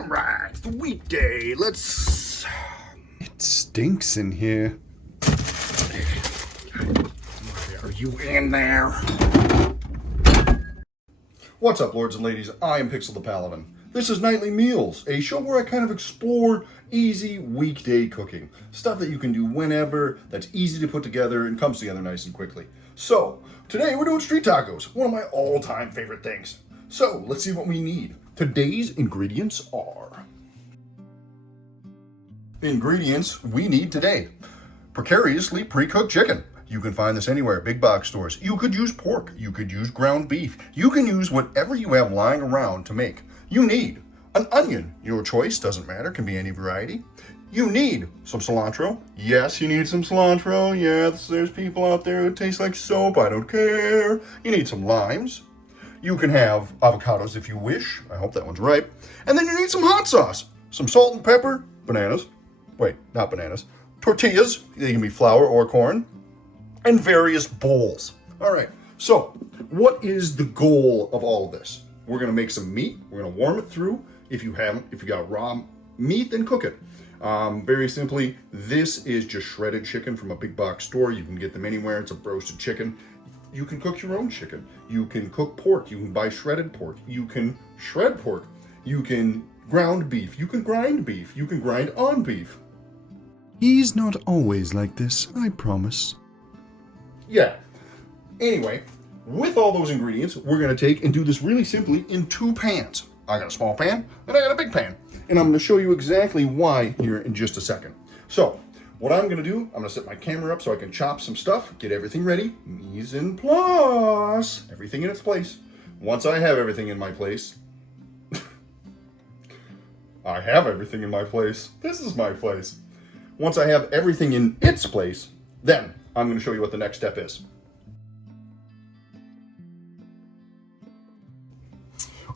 Alright, it's the weekday. Let's... It stinks in here. Are you in there? What's up, lords and ladies? I am Pixel the Paladin. This is Nightly Meals, a show where I kind of explore easy weekday cooking. Stuff that you can do whenever, that's easy to put together, and comes together nice and quickly. So, today we're doing street tacos, one of my all-time favorite things. So, let's see what we need. Today's ingredients are... The ingredients we need today. Precariously pre-cooked chicken. You can find this anywhere, big box stores. You could use pork. You could use ground beef. You can use whatever you have lying around to make. You need an onion. Your choice, doesn't matter, can be any variety. You need some cilantro. Yes, you need some cilantro. Yes, there's people out there who taste like soap. I don't care. You need some limes. You can have avocados if you wish. I hope that one's ripe. And then you need some hot sauce. Some salt and pepper. Bananas. Wait, not bananas. Tortillas. They can be flour or corn. And various bowls. All right, so what is the goal of all of this? We're gonna make some meat. We're gonna warm it through. If you got raw meat, then cook it. Very simply, this is just shredded chicken from a big box store. You can get them anywhere. It's a roasted chicken. You can cook your own chicken. You can cook pork. You can buy shredded pork. You can shred pork. You can ground beef. You can grind beef. You can grind on beef. He's not always like this, I promise. Yeah. Anyway, with all those ingredients, we're going to take and do this really simply in two pans. I got a small pan and I got a big pan. And I'm going to show you exactly why here in just a second. So, what I'm going to do, I'm going to set my camera up so I can chop some stuff, get everything ready, mise en place, everything in its place. Once I have everything in my place, I have everything in my place. This is my place. Once I have everything in its place, then I'm going to show you what the next step is.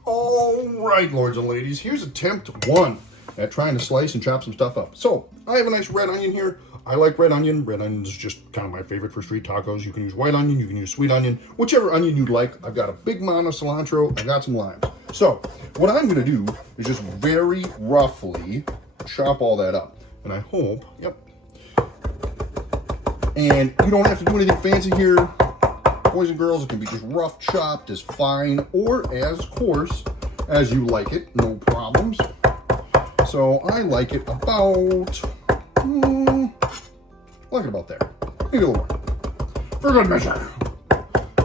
All right, lords and ladies, here's attempt one at trying to slice and chop some stuff up. So, I have a nice red onion here. I like red onion. Red onion is just kind of my favorite for street tacos. You can use white onion, you can use sweet onion, whichever onion you'd like. I've got a big amount of cilantro, I've got some limes. So, what I'm going to do is just very roughly chop all that up. And I hope, yep. And you don't have to do anything fancy here. Boys and girls, it can be just rough chopped as fine or as coarse as you like it, no problems. So I like it about, there. Maybe a little more. For good measure.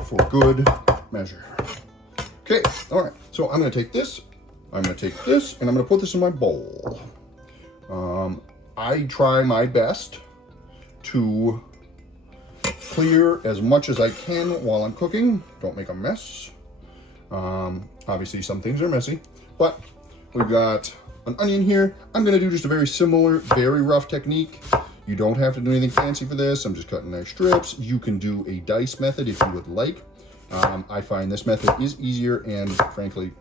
For good measure. Okay, all right. So I'm gonna take this, I'm gonna take this, and I'm gonna put this in my bowl. I try my best to clear as much as I can while I'm cooking. Don't make a mess. Obviously some things are messy, but we've got an onion here. I'm gonna do just a very similar, very rough technique. You don't have to do anything fancy for this. I'm just cutting nice strips. You can do a dice method if you would like. I find this method is easier and frankly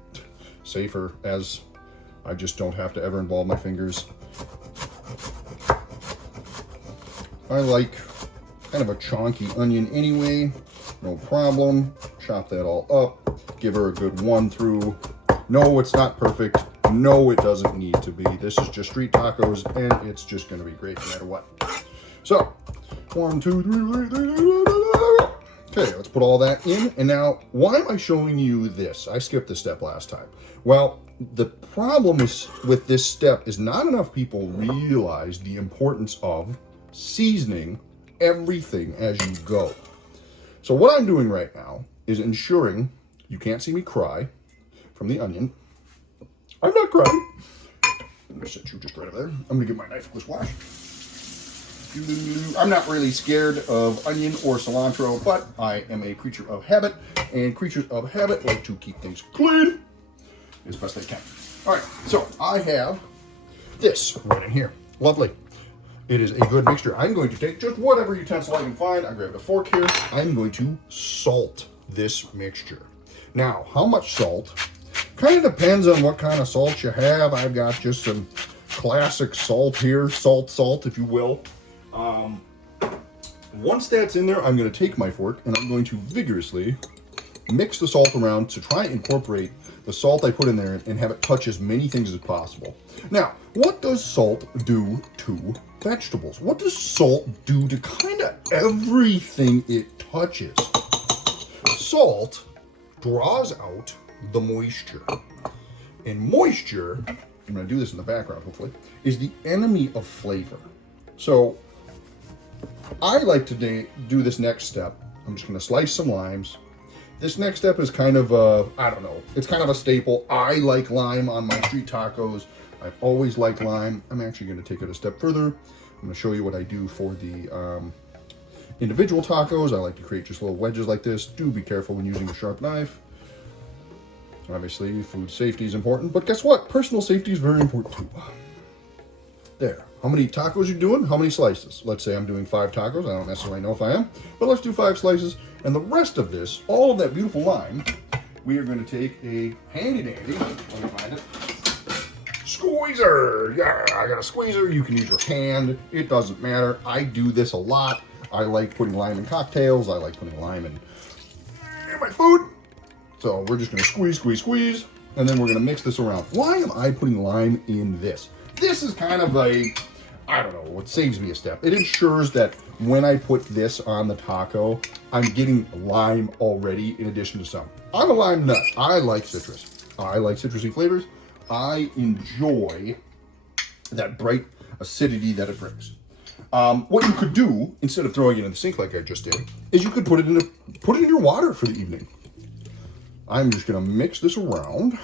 safer, as I just don't have to ever involve my fingers. I like kind of a chunky onion anyway, no problem. Chop that all up, give her a good one through. No, it's not perfect. No, it doesn't need to be. This is just street tacos, and it's just gonna be great no matter what. So, 1, 2, 3. Okay, let's put all that in. And now, why am I showing you this? I skipped this step last time. Well, the problem with this step is not enough people realize the importance of seasoning everything as you go. So what I'm doing right now is ensuring you can't see me cry from the onion. I'm not crying. I'm gonna set you just right over there. I'm gonna give my knife a quick wash. I'm not really scared of onion or cilantro, but I am a creature of habit, and creatures of habit like to keep things clean as best they can. All right, so I have this right in here. Lovely. It is a good mixture. I'm going to take just whatever utensil I can find. I grabbed a fork here. I'm going to salt this mixture. Now, how much salt? Kind of depends on what kind of salt you have. I've got just some classic salt here, salt, if you will. Once that's in there, I'm going to take my fork and I'm going to vigorously mix the salt around to try and incorporate the salt I put in there and have it touch as many things as possible. Now, what does salt do to vegetables? What does salt do to kind of everything it touches? Salt draws out the moisture. And moisture, I'm going to do this in the background hopefully, is the enemy of flavor. So I like to do this next step. I'm just going to slice some limes. This next step is kind of I don't know, it's kind of a staple. I like lime on my street tacos. I've always liked lime. I'm actually going to take it a step further. I'm going to show you what I do for the individual tacos. I like to create just little wedges like this. Do be careful when using a sharp knife. Obviously, food safety is important, but guess what? Personal safety is very important too. There. How many tacos are you doing? How many slices? Let's say I'm doing 5 tacos. I don't necessarily know if I am, but let's do 5 slices. And the rest of this, all of that beautiful lime, we are going to take a handy dandy, let me find it, squeezer. Yeah, I got a squeezer. You can use your hand. It doesn't matter. I do this a lot. I like putting lime in cocktails. I like putting lime in my food. So we're just going to squeeze, squeeze, squeeze, and then we're going to mix this around. Why am I putting lime in this? This is kind of a, I don't know, what saves me a step. It ensures that when I put this on the taco, I'm getting lime already in addition to some. I'm a lime nut. I like citrus. I like citrusy flavors. I enjoy that bright acidity that it brings. What you could do, instead of throwing it in the sink like I just did, is you could put it in your water for the evening. I'm just gonna mix this around.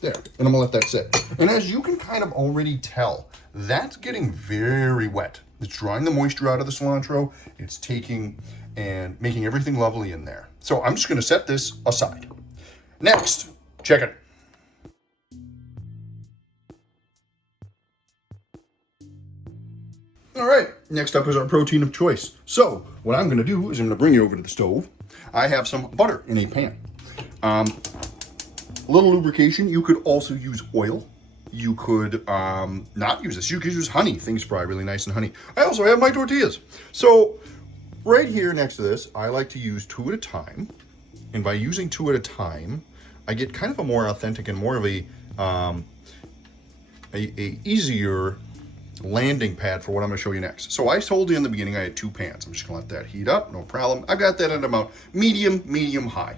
There, and I'm gonna let that sit. And as you can kind of already tell, that's getting very wet. It's drawing the moisture out of the cilantro. It's taking and making everything lovely in there. So I'm just gonna set this aside. Next, chicken. All right, next up is our protein of choice. So what I'm gonna do is I'm gonna bring you over to the stove. I have some butter in a pan. A little lubrication. You could also use oil. You could not use this. You could use honey. Things fry really nice in honey. I also have my tortillas. So right here next to this, I like to use 2 at a time. And by using 2 at a time, I get kind of a more authentic and more of a easier landing pad for what I'm going to show you next. So I told you in the beginning I had 2 pans. I'm just going to let that heat up. No problem. I've got that at about medium, high.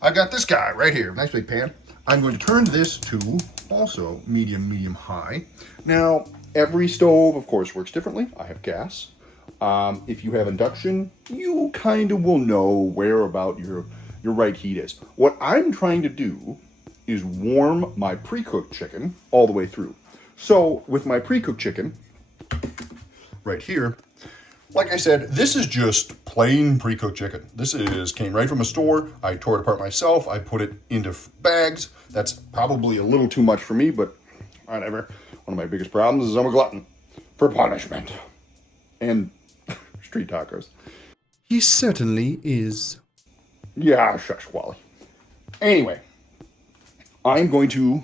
I've got this guy right here, nice big pan. I'm going to turn this to also medium, high. Now, every stove, of course, works differently. I have gas. If you have induction, you kind of will know where about your right heat is. What I'm trying to do is warm my pre-cooked chicken all the way through. So with my pre-cooked chicken, right here, like I said, this is just plain pre-cooked chicken. This came right from a store. I tore it apart myself. I put it into bags. That's probably a little too much for me, but whatever. One of my biggest problems is I'm a glutton for punishment. And street tacos. He certainly is. Yeah, shush, Wally. Anyway, I'm going to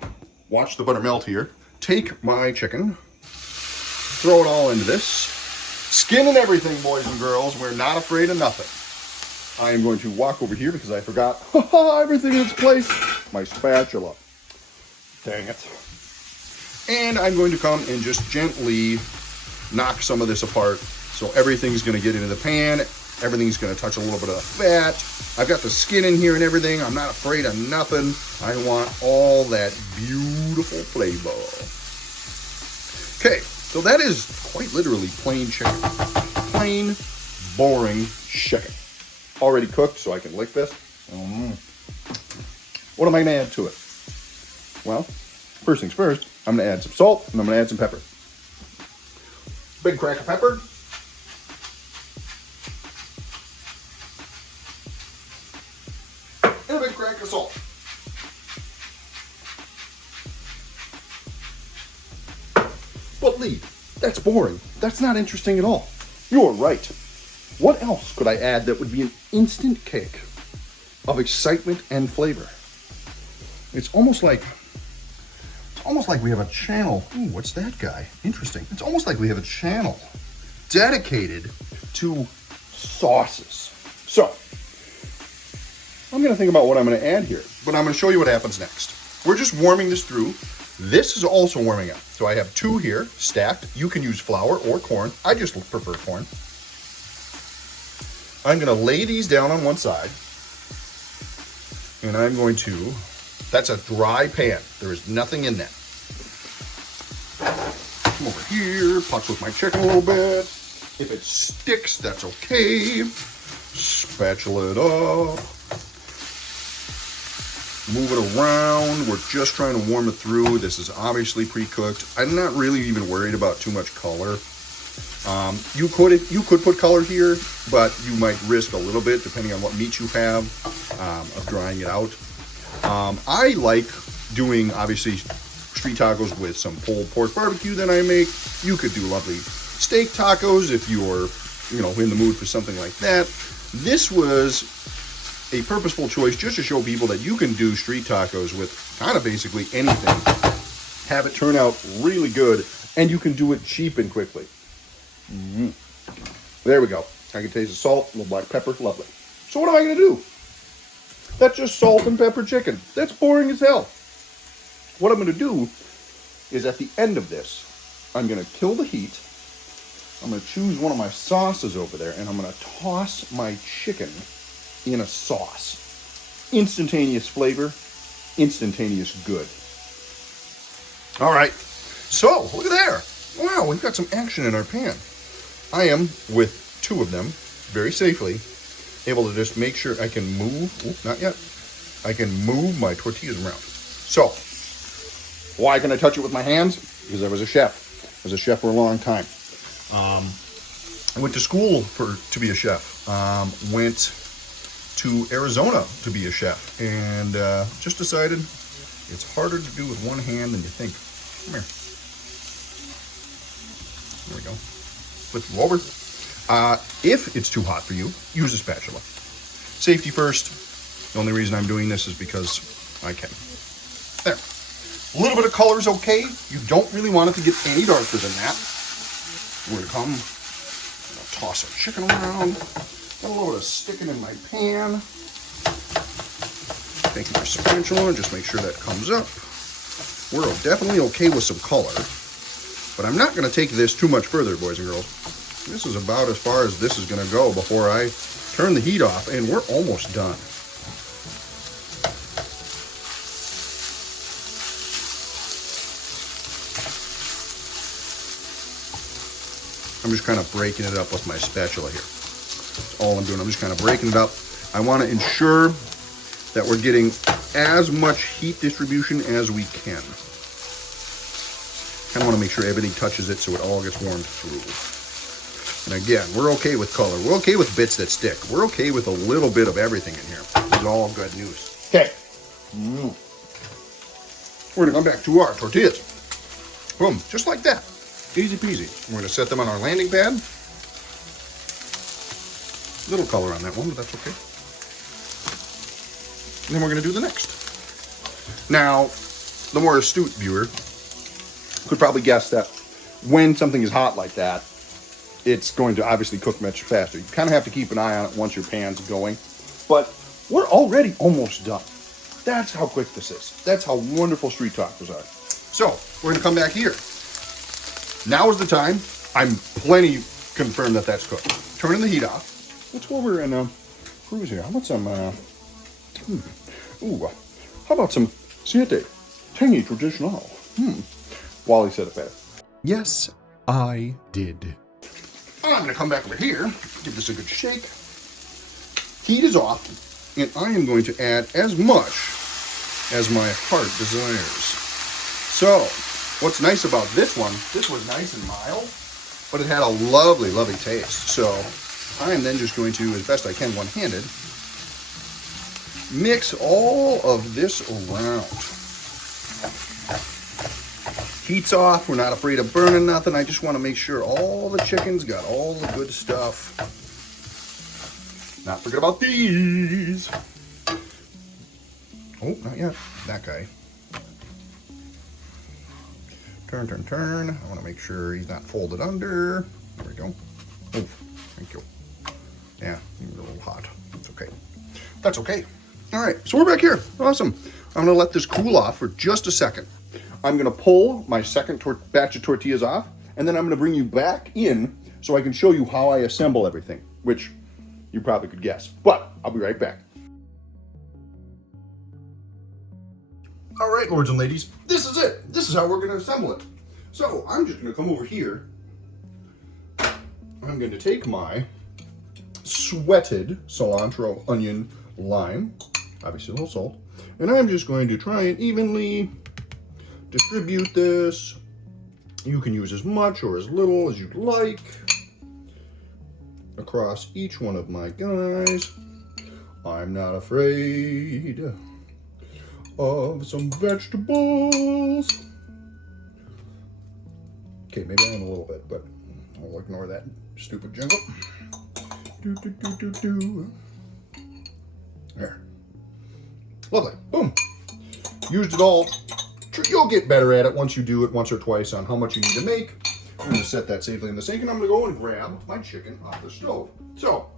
watch the butter melt here. Take my chicken, throw it all into this. Skin and everything, boys and girls. We're not afraid of nothing. I am going to walk over here because I forgot everything in its place. My spatula. Dang it. And I'm going to come and just gently knock some of this apart. So everything's going to get into the pan. Everything's going to touch a little bit of the fat. I've got the skin in here and everything. I'm not afraid of nothing. I want all that beautiful flavor. Okay, so that is quite literally plain chicken. Plain, boring chicken. Already cooked, so I can lick this. What am I going to add to it? Well, first things first, I'm going to add some salt and I'm going to add some pepper. Big crack of pepper. And a big crack of salt. But Lee, that's boring. That's not interesting at all. You're right. What else could I add that would be an instant kick of excitement and flavor? It's almost like we have a channel. Ooh, what's that guy? Interesting. It's almost like we have a channel dedicated to sauces. So, I'm going to think about what I'm going to add here, but I'm going to show you what happens next. we're just warming this through. This is also warming up. So I have 2 here stacked. You can use flour or corn. I just prefer corn. I'm going to lay these down on one side. And I'm going to, that's a dry pan. There is nothing in that. Come over here, putz with my chicken a little bit. If it sticks, that's okay. Spatula it up. Move it around. We're just trying to warm it through. This is obviously pre-cooked. I'm not really even worried about too much color. You could put color here, but you might risk a little bit depending on what meat you have of drying it out. I like doing obviously street tacos with some pulled pork barbecue that I make. You could do lovely steak tacos if you're in the mood for something like that. This was a purposeful choice just to show people that you can do street tacos with kind of basically anything. Have it turn out really good, and you can do it cheap and quickly. There we go. I can taste the salt, a little black pepper, lovely. So what am I going to do? That's just salt and pepper chicken. That's boring as hell. What I'm going to do is at the end of this, I'm going to kill the heat. I'm going to choose one of my sauces over there, and I'm going to toss my chicken in a sauce. Instantaneous flavor, instantaneous good. All right, so look at there. Wow, we've got some action in our pan. I am, with 2 of them, very safely, able to just make sure I can move, not yet, I can move my tortillas around. So, why can I touch it with my hands? Because I was a chef. I was a chef for a long time. I went to school to be a chef. Went to Arizona to be a chef, and just decided it's harder to do with one hand than you think. Come here. There we go. Flip you over. If it's too hot for you, use a spatula. Safety first. The only reason I'm doing this is because I can. There. A little bit of color is okay. You don't really want it to get any darker than that. We're going to come. I'm going to toss our chicken around. Got a little bit of sticking in my pan. Taking my spatula, just make sure that comes up. We're definitely okay with some color. But I'm not going to take this too much further, boys and girls. This is about as far as this is going to go before I turn the heat off, and we're almost done. I'm just kind of breaking it up with my spatula here. That's all I'm doing. I'm just kind of breaking it up. I want to ensure that we're getting as much heat distribution as we can. Kind of want to make sure everything touches it so it all gets warmed through. And again, we're okay with color. We're okay with bits that stick. We're okay with a little bit of everything in here. This is all good news. Okay. We're going to come back to our tortillas. Boom, just like that. Easy peasy. We're going to set them on our landing pad. Little color on that one, but that's okay. And then we're going to do the next. Now, the more astute viewer could probably guess that when something is hot like that, it's going to obviously cook much faster. You kind of have to keep an eye on it once your pan's going. But we're already almost done. That's how quick this is. That's how wonderful street tacos are. So, we're going to come back here. Now is the time. I'm plenty confirmed that that's cooked. Turning the heat off. Let's go over and cruise here. How about some, how about some siete, tangy traditional? Wally said it best. Yes, I did. I'm going to come back over here, give this a good shake. Heat is off, and I am going to add as much as my heart desires. So, what's nice about this one, this was nice and mild, but it had a lovely, lovely taste. So, I am then just going to, as best I can one-handed, mix all of this around. Heat's off. We're not afraid of burning nothing. I just want to make sure all the chicken's got all the good stuff. Not forget about these. Oh, not yet. That guy. Turn, turn, turn. I want to make sure he's not folded under. There we go. Oh, thank you. Yeah, he's a little hot. That's okay. That's okay. All right, so we're back here. Awesome. I'm gonna let this cool off for just a second. I'm gonna pull my second batch of tortillas off, and then I'm gonna bring you back in so I can show you how I assemble everything, which you probably could guess, but I'll be right back. All right, lords and ladies, this is it. This is how we're gonna assemble it. So I'm just gonna come over here. I'm gonna take my sweated cilantro, onion, lime, obviously a little salt, and I'm just going to try and evenly distribute this. You can use as much or as little as you'd like across each one of my guys. I'm not afraid of some vegetables. Okay, maybe I am a little bit, but I'll ignore that stupid jingle. There. Lovely. Boom. Used it all. You'll get better at it once you do it once or twice on how much you need to make. I'm going to set that safely in the sink, and I'm going to go and grab my chicken off the stove. So,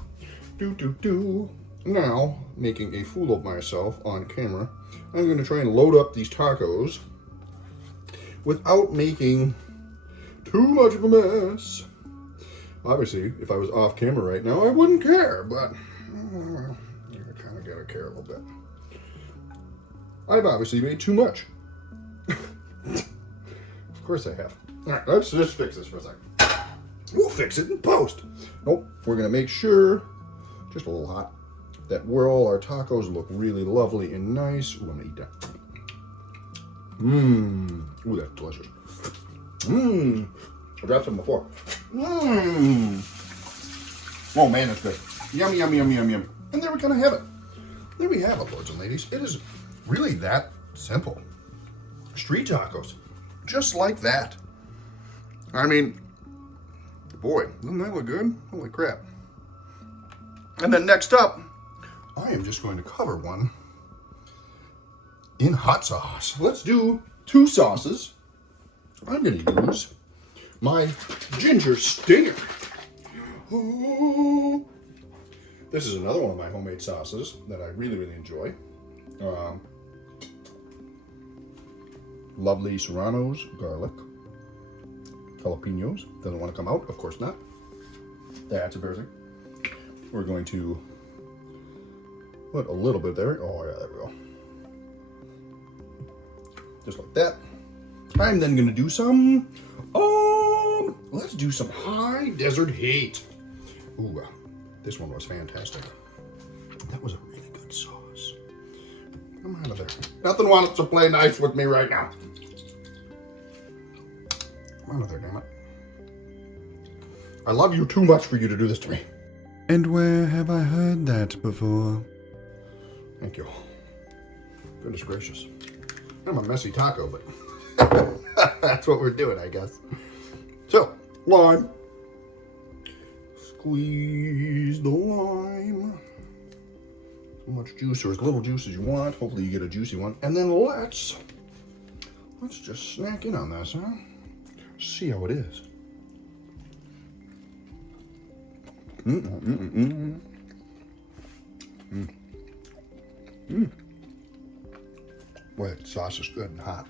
now, making a fool of myself on camera, I'm going to try and load up these tacos without making too much of a mess. Obviously, if I was off camera right now, I wouldn't care, but you kind of gotta care a little bit. I've obviously made too much. Of course I have. All right, let's just fix this for a second. We'll fix it in post. Nope, we're gonna make sure, just a little hot, that all our tacos look really lovely and nice. Ooh, I'm gonna eat that. Ooh, that's delicious. I dropped some before. Oh man, that's good. Yummy, yummy, yummy, yummy, yummy. And there we kind of have it. There we have it, lords and ladies. It is really that simple. Street tacos. Just like that. I mean, boy, doesn't that look good? Holy crap. And then next up, I am just going to cover one in hot sauce. Let's do 2 sauces. I'm going to use my ginger stinger. Ooh. This is another one of my homemade sauces that I really, really enjoy. Lovely serranos, garlic, jalapenos. Doesn't want to come out, of course not. That's embarrassing. We're going to put a little bit there. Oh yeah, there we go. Just like that. I'm then going to do some, let's do some high desert heat. Ooh, this one was fantastic. That was a really good sauce. Come out of there. Nothing wants to play nice with me right now. Come out of there, damn it. I love you too much for you to do this to me. And where have I heard that before? Thank you. Goodness gracious. I'm a messy taco, but that's what we're doing, I guess. So, lime. Squeeze the lime. As much juice or as little juice as you want. Hopefully you get a juicy one. And then let's just snack in on this, huh? See how it is. Boy, that sauce is good and hot.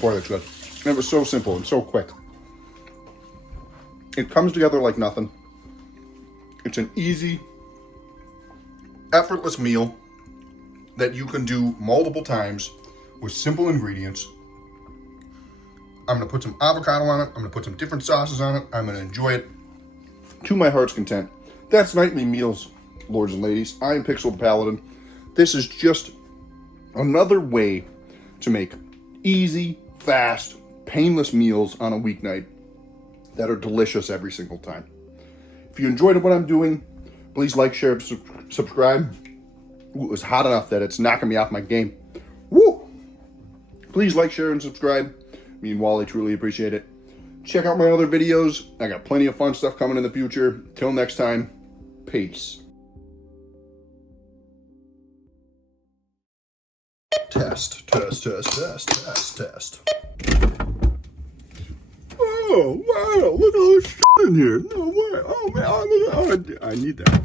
Boy, that's good. It was so simple and so quick. It comes together like nothing. It's an easy, effortless meal that you can do multiple times with simple ingredients. I'm going to put some avocado on it. I'm going to put some different sauces on it. I'm going to enjoy it to my heart's content. That's Nightly Meals, lords and ladies. I am Pixel the Paladin. This is just another way to make easy, fast, painless meals on a weeknight that are delicious every single time. If you enjoyed what I'm doing, please like, share, subscribe. Ooh, it was hot enough that it's knocking me off my game. Woo! Please like, share, and subscribe. Me and Wally truly appreciate it. Check out my other videos. I got plenty of fun stuff coming in the future. Till next time, peace. Test. Oh, wow, look at all this shit in here. No way. Oh, man, oh, look at, oh, I need that.